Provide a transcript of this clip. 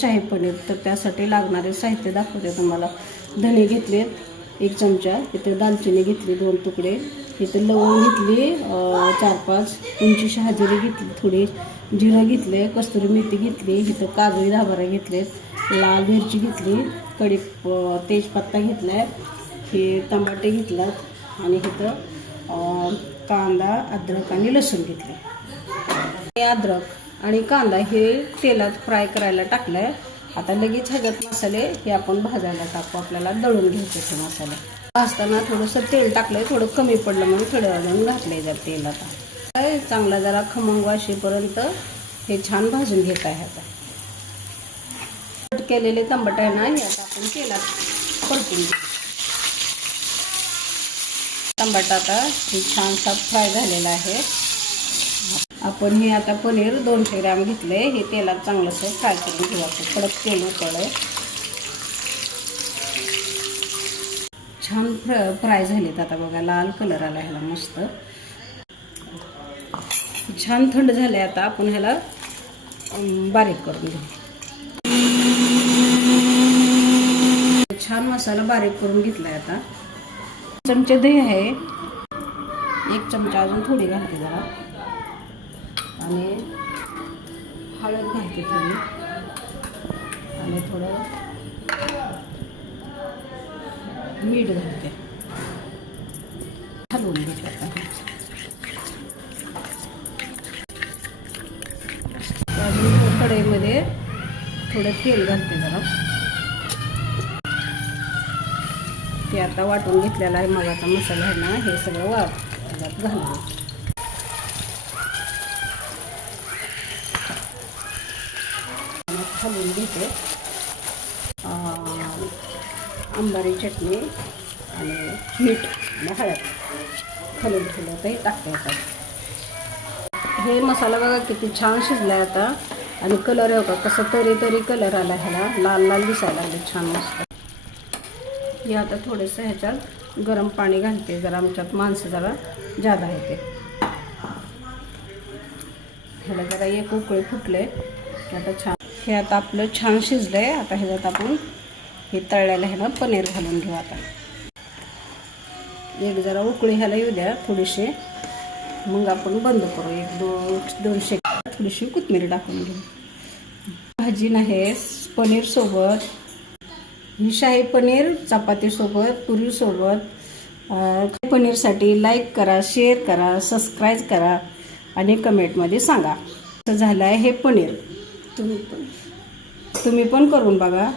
शाही पनीर. तर त्यासाठी लागणारे साहित्य दाखवते तुम्हाला. धने घेतलेत 1 चमचा, इथे दालचिनी घेतली 2 तुकडे, इथे लवंग घेतली 4-5, तुमची शहाजिरी घेतली थोडी, जिरं घेतले, कस्तुरी मेथी घेतली, इथं काजू 10-12 घेतलेत, लाल मिरची घेतली, तेजपत्ता घेतला, हे टमाटे घेतलात आणि इथं कांदा, अद्रक आणि लसूण घेतले. अद्रक आणि कांदा हे तेलात फ्राय करायला टाकलं आहे. आता लगेच ह्याच्यात मसाले हे आपण भाजायला टाकू. आपल्याला दळून घ्यायचे ते मसाले. भाजताना थोडंसं तेल टाकलं आहे, थोडं कमी पडलं म्हणून थोडं अजून घातलं आहे तेल. आता चांगला जरा खमंग वाशेपर्यंत हे छान भाजून घेत आहे. आता कट केलेले टमाटे आहे ना, हे आता आपण तेलात परतून घेऊ. टमाटा आता हे छानसा फ्राय झालेला आहे. आपण हे आता पनीर 200 ग्रॅम घेतले, हे तेलात चांगलंसं फ्राय करून घेऊ. आपण कडक तेल उकळलं, छान फ्राय झालेत. आता बघा लाल कलर आला ह्याला मस्त, छान थंड झाले. आता आपण ह्याला बारीक करून घेऊ. छान मसाला बारीक करून घेतलाय. आता चमचे दही आहे, 1 चमचा अजून थोडी घालते जरा, आणि हळद घालते थोडी, आणि थोडं मीठ घालते. हलवून घेते. अजून कढईमध्ये थोडं तेल घालते जरा, ते आता वाटून घेतलेला आहे मगाचा मसाला आहे ना, हे सगळं त्यात घालते. हलवून घेते. आंबारी चटणी आणि मीठ आणि हळद खालून ठेवलं तर हे टाकते. हे मसाला बघा किती छान शिजला आहे आता, आणि कलर आहे का कसं तरी कलर आला ह्याला, लाल लाल दिसायला लागले छान मस्त. हे आता थोडंसं ह्याच्यात गरम पाणी घालते, जरा आमच्यात माणसं जरा जादा आहे ते. ह्याला जरा एक उकळी फुटले की आता छान, हे आता आपलं छान शिजलं आहे. आता ह्याच्यात आपण हे तळलेलं ह्याला पनीर घालून घेऊ. आता एक जरा उकळी ह्याला येऊ द्या थोडीशी, मग आपण बंद करू. 1-2 शेक थोडीशी कोथिंबीर टाकून घेऊ. भाजी नाही पनीर सोबत, ही शाही पनीर चपातीसोबत, पुरीसोबत. पनीरसाठी लाईक करा, शेअर करा, सबस्क्राईब करा आणि कमेंटमध्ये सांगा. असं झालं आहे हे पनीर. तुम्ही पण करून बघा.